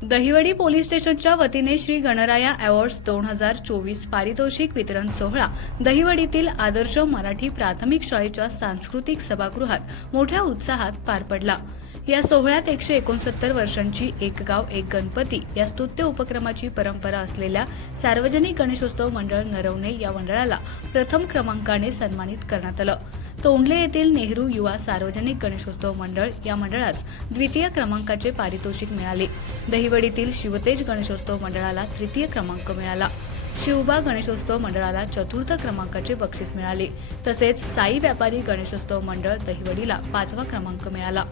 Dahiwadi police स्टेशनच्या वतीने Shri Ganaraya awards 2024 पारितोषिक वितरण सोहळा दहिवडीतील आदर्श मराठी प्राथमिक शाळेच्या सांस्कृतिक सभागृहात मोठ्या उत्साहात पार पडला। या सोहळ्यात 169 वर्षांची एक गाव एक गणपती या स्तुत्य उपक्रमाची परंपरा असलेल्या सार्वजनिक गणेशोत्सव मंडळ नरवणे या मंडळाला प्रथम क्रमांकाने सन्मानित करण्यात आलं। तोंडले येथील नेहरू युवा सार्वजनिक गणेशोत्सव मंडळ या मंडळास द्वितीय क्रमांकाचे पारितोषिक मिळाले। दहिवडीतील शिवतेज गणेशोत्सव मंडळाला तृतीय क्रमांक मिळाला। शिवबा गणेशोत्सव मंडळाला चतुर्थ क्रमांकाचे बक्षीस मिळाले। तसेच साई व्यापारी गणेशोत्सव मंडळ दहिवडीला 5वा क्रमांक मिळाला।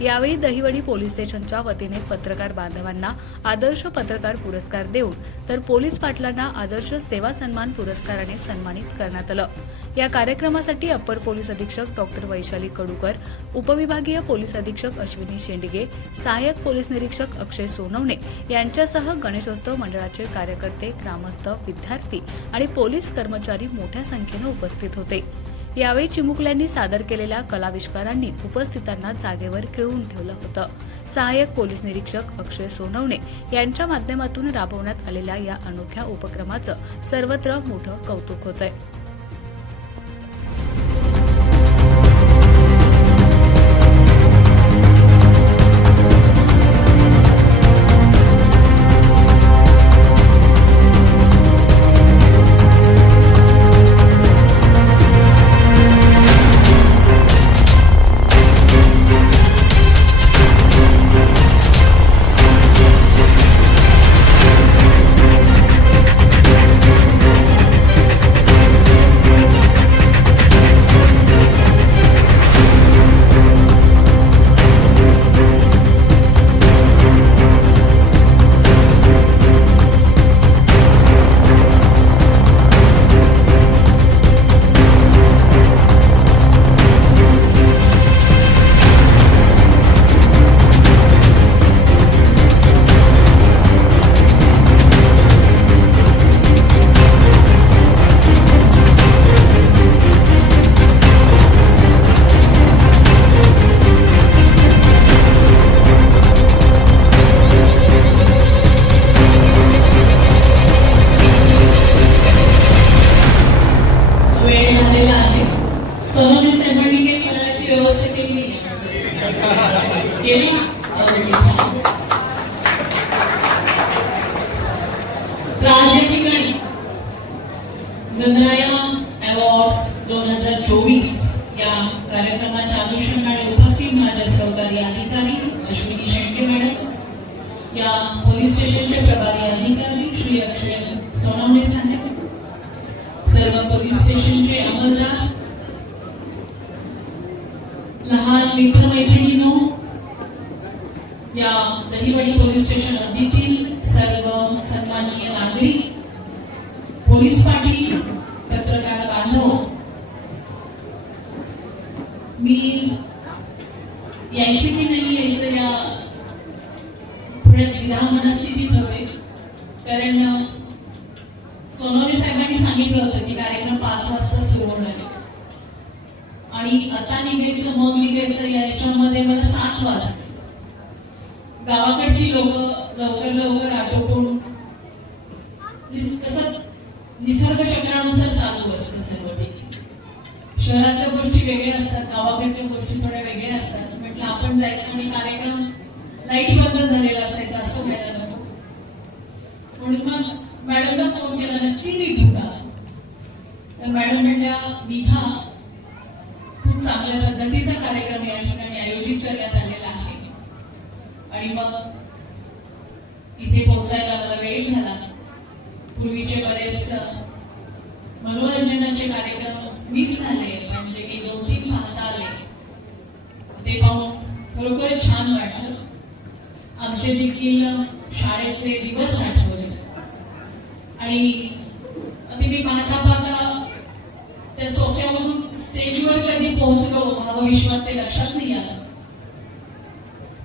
यावेळी दहिवडी पोलीस स्टेशनच्या वतीने पत्रकार बांधवांना आदर्श पत्रकार पुरस्कार देऊन तर पोलीस पाटलांना आदर्श सेवा सन्मान पुरस्काराने सन्मानित करण्यात आलं। या कार्यक्रमासाठी अप्पर पोलीस अधीक्षक डॉक्टर वैशाली कडूकर, उपविभागीय पोलीस अधीक्षक अश्विनी शेंडगे, सहाय्यक पोलीस निरीक्षक अक्षय सोनवणे यांच्यासह गणेशोत्सव मंडळाचे कार्यकर्ते, ग्रामस्थ, विद्यार्थी आणि पोलीस कर्मचारी मोठ्या संख्येने उपस्थित होते। यावेळी चिमुकल्यांनी सादर केलेल्या कलाविष्कारांनी उपस्थितांना जागेवर खिळवून ठेवलं होतं। सहाय्यक पोलीस निरीक्षक अक्षय सोनवणे यांच्या माध्यमातून राबवण्यात आलेल्या या अनोख्या उपक्रमाचं सर्वत्र मोठं कौतुक होतंय। सोनवणे साहेबांनी काही करायची व्यवस्था केली आज या ठिकाणी गणराया अवॉर्ड्स 2024 या कार्यक्रमाच्या अनुषंगाने उपस्थित माझ्या सहकारी अधिकारी अश्विनी शेंडगे मॅडम, या पोलीस स्टेशनचे प्रभारी अधिकारी श्री अक्षय सोनवणे साहेब, सर्व पोलीस स्टेशनचे अंमलदार, लहान मित्रमैत्रिणींनो, या दहिवडी पोलीस स्टेशन हद्दीतील सर्व सन्माननीय नागरिक, पोलीस पाटील, पत्रकार बांधव, मी यायचे की नाही यायचं या पुढे विधान मनस्थितीत होते, कारण सोनवणे साहेबांनी सांगितलं होतं की कार्यक्रम 5 वाजता सुरू होणार आहे आणि आता निघायचं मग निघायचं याच्यामध्ये मला 7 वाजते। गावाकडची लोक लवकर आटोपून कसं निसर्ग चक्रानुसार चालू असतं सर्व। शहरातल्या गोष्टी वेगळ्या असतात, गावाकडच्या गोष्टी थोड्या वेगळ्या असतात। म्हटलं आपण जायचं आणि कार्यक्रम लाईट बंद झालेला असायचा असं व्हायला नको, म्हणून मग मॅडमला फोन केला, नक्की निघू का? तर मॅडम म्हणल्या निघा, खूप चांगल्या पद्धतीचा कार्यक्रम या ठिकाणी आयोजित करण्यात आलेला आहे। आणि मग इथे पोहोचायला मला वेळ झाला। पूर्वीचे बरेच मनोरंजनाचे कार्यक्रम मिस झाले, म्हणजे की 2-3 पाहता आले, ते पाहून खरोखर छान वाटलं। आमचे देखील शाळेतले दिवस आठवले आणि मी पाहता त्या सोफ्यावरून स्टेजवर कधी पोहोचलो भावविश्वात ते लक्षात नाही आलं,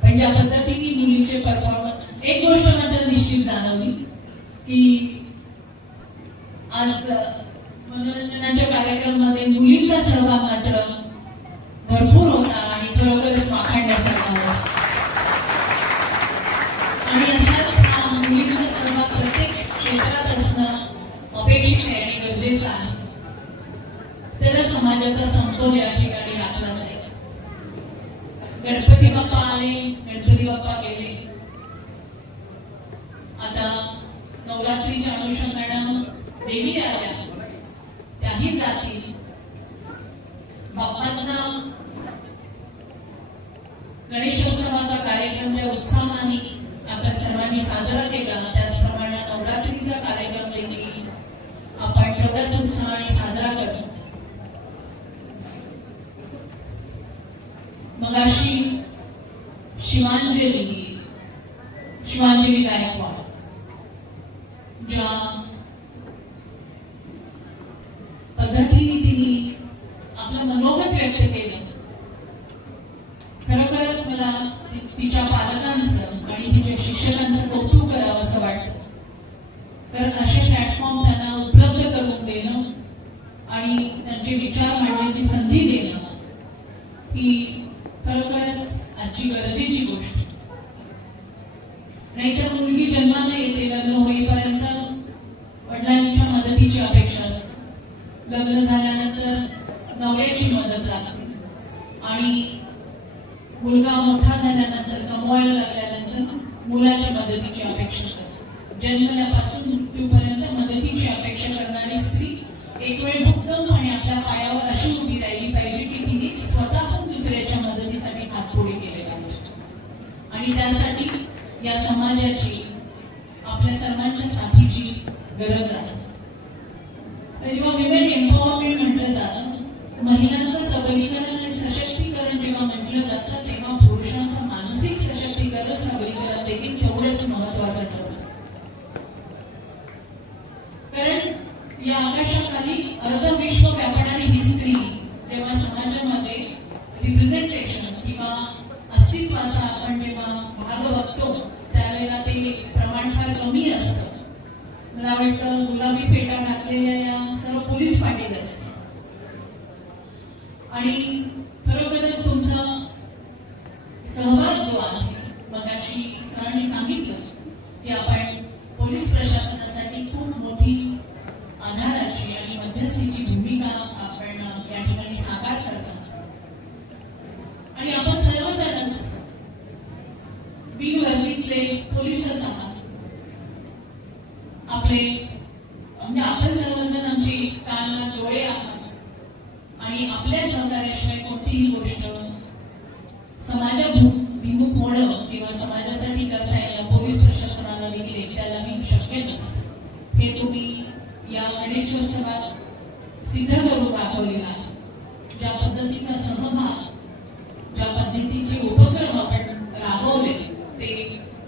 पण ज्या पद्धतीने मुलींचे परफॉर्मन्स, एक गोष्ट मात्र निश्चित जाणवली की आज मनोरंजनाच्या कार्यक्रमामध्ये मुलींचा सहभाग मात्र भरपूर होता आणि खरोखरच वाखाणण्यासारखा होता। आणि असाच समतोल या ठिकाणी राखला जाईल. गणपती बाप्पा आले, गणपती बाप्पा गेले. आता नवरात्रीच्या अनुषंगानं देवी आल्या, त्याही जातील. बाप्पांचा गणेशोत्सवाचा कार्यक्रम ज्या उत्साहाने आपण सर्वांनी साजरा केला, त्याचप्रमाणे नवरात्रीचा कार्यक्रम देखील आपण तेवढ्याच उत्साहाने साजरा करतो. मगाशी शिवांजली गायकवाड ज्या पद्धतीने तिने आपलं मनोगत व्यक्त केलं, खरोखरच मला तिच्या पालकांचं आणि तिच्या शिक्षकांचं कौतुक करावं असं वाटतं. कारण असे प्लॅटफॉर्म त्यांना उपलब्ध करून देणं आणि त्यांचे विचार मांडण्याची संधी देणं ही खरोखरच आजची गरजेची गोष्ट. नाहीतर मुलगी जन्माला येते, लग्न होईपर्यंत वडिलांच्या मदतीची अपेक्षा असते. लग्न झाल्यानंतर नवऱ्याची मदत लागते आणि मुलगा मोठा झाल्यानंतर कमवायला लागल्यानंतर मुलाच्या मदतीची अपेक्षा करते. जन्मल्यापासून मृत्यूपर्यंत मदतीची अपेक्षा करणारी स्त्री एक वेळ भक्कम आणि आपल्या पायावर अशी उभी राहिली पाहिजे की तिने स्वतःहून दुसऱ्याच्या मदतीसाठी हातपुढे केले पाहिजे. आणि त्यासाठी या समाजाची, आपल्या सर्वांच्या साथीची गरज आहे. जेव्हा विमेन एम्पॉवरमेंट म्हटलं जातं, महिलांचं सबलीकरण आणि सशक्तीकरण जेव्हा म्हटलं जातं, तेव्हा पुरुषांचं मानसिक सशक्तीकरण, सबलीकरण देखील तेवढंच महत्वाचं ठरतं. कारण या आकाशाखाली अर्धविश्व व्यापणारी ही स्त्री जेव्हा समाजामध्ये रिप्रेझेंटेशन किंवा अस्तित्वाचा आपण जेव्हा भाग बघतो, त्यावेळेला ते प्रमाण फार कमी असतं. मला वाटतं गुलाबी पेटा घातलेल्या या सर्व पोलीस पाटील असतात. आणि खरोखरच तुमचा सहभाग जो आहे, मगाशी सरांनी सांगितलं की आपण पोलीस प्रशासनासाठी खूप मोठी आधाराची आणि मध्यस्थीची भूमिका आपण या ठिकाणी साकार करतात. आणि आपण सर्वजणच बिनवर्दीतले पोलीसच आहात. आपले म्हणजे आपण सर्वजण आमची कान डोळे आहात आणि आपल्या सहकार्याशिवाय कोणतीही गोष्ट समाजाभिमुख होणं किंवा समाजासाठी करता येणं पोलीस प्रशासनाला देखील एकट्यालाही शक्य नसतं. हे तुम्ही या गणेशोत्सवात सिद्ध करून दाखवलेला आहे. ज्या पद्धतीचा सहभाग, ज्या पद्धतीचे उपक्रम आपण राबवले, ते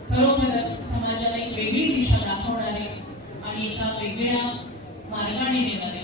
खरोखरच समाजाला एक वेगळी दिशा दाखवणारे आणि एका वेगळ्या मार्गाने नेणारे